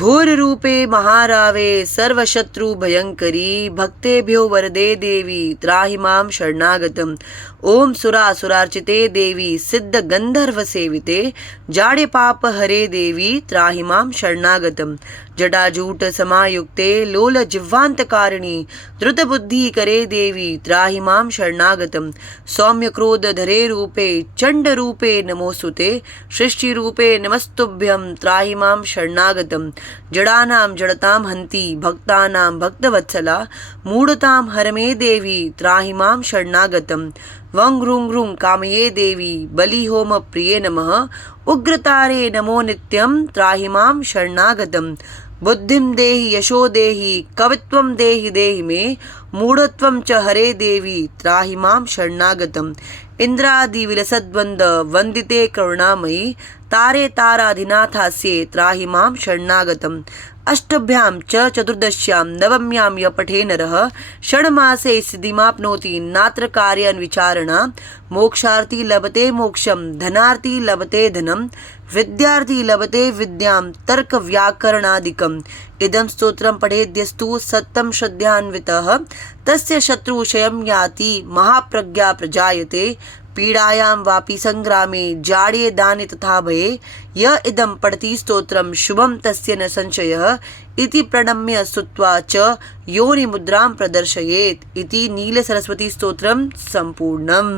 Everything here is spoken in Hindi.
घोर रूपे महारावे सर्वशत्रु भयंकरी भक्तेभ्यो वरदे देवी त्राहि मां शरणागतम्। ओम सुरासुरार्चिते देवी सिद्ध गंधर्व सेविते जाडे पाप हरे देवी त्राहि मां शरणागतम्। जटाजूट समायुक्ते लोल जिह्वान्तकारिणी द्रुत बुद्धि करे देवी त्राहि मां शरणागतम्। सौम्य क्रोध धरे रूपे चंड रूपे नमोस्तुते सृष्टि रूपे नमस्तुभ्यं त्राहि मां शरणागतम्। जडानां जडतां हन्ति भक्तानां भक्तवत्सला मूढतां हर मे देवी त्राहि मां शरणागतम्। वं ह्रूं ह्रूं कामये देवी बलिहोम प्रिये नमः उग्रतारे नमो नित्यं त्राहि मां शरणागतम्। बुद्धिं देहि यशो देहि कवित्वं देहि देहि मे मूढत्वं च हरे देवी त्राहि मां शरणागतम्। इंद्रादि विलसद्वंद वंदिते करुणामयी तारे ताराधिनाथास्ये त्राहि मां शरणागतम्। अष्टभ्यां च चतुर्दश्यां नवम्यां य पठे नरः षण्मासे सिद्धिमाप्नोति नात्र कार्यान्विचारणा। मोक्षार्थी लभते मोक्षं धनार्थी लभते धनं विद्यार्थी लभते विद्यां तर्क व्याकरणादिकम्। इदं स्तोत्रं पठेद्यस्तु सत्तं श्रद्धान्वितः तस्य शत्रुक्षयं याति महाप्रज्ञा प्रजायते। पीडायां वापि संग्रामे जाड्ये दाने तथा भये य इदं पठति स्तोत्रं शुभं तस्य न संशयः इति प्रणम्य स्तुत्वा च योनिमुद्रां प्रदर्शयेत्। इति नीलसरस्वती स्तोत्रं सम्पूर्णम्।